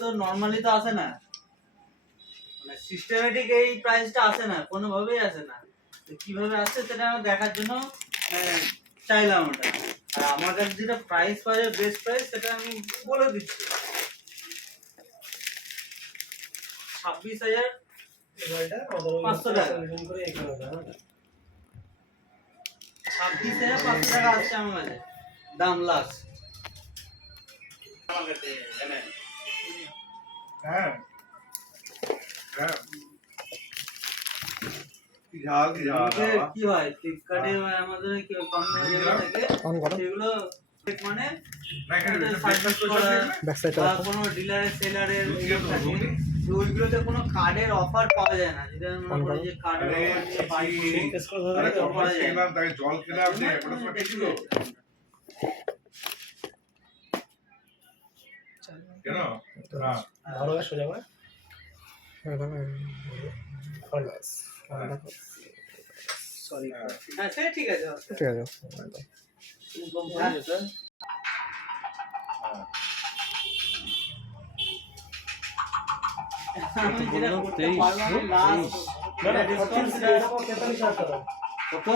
তো নরমালি তো আসে না, মানে সিস্টেমেটিক এই প্রাইসটা আসে না, কোনোভাবেই আসে না। তো কিভাবে আসছে সেটা আমার দেখার জন্য চাইলাম ওটা। আর আমার কাছে যেটা প্রাইস পাওয়া যায় বেস্ট প্রাইস সেটা আমি বলে দিচ্ছি। 26,500 টাকা। 26,500 টাকা আসছে আমার কাছে দাম লাস্ট। আমার কাছে হ্যাঁ হ্যাঁ কি হয় ফ্লিপকার্টে আমাদের কি কম দামে যেগুলো থাকে সেগুলো মানে বা কোনো ডিলারের সেলারের ওইগুলোতে কোনো কার্ডের অফার পাওয়া যায় না। যেটা মনে করি যে কার্ডের অফার জল খেলে আপনি কেন ভালো সোজা করে সরি হ্যাঁ সে ঠিক আছে ঠিক আছে আমি যেটা করতে পারবো আমি লাস্ট কত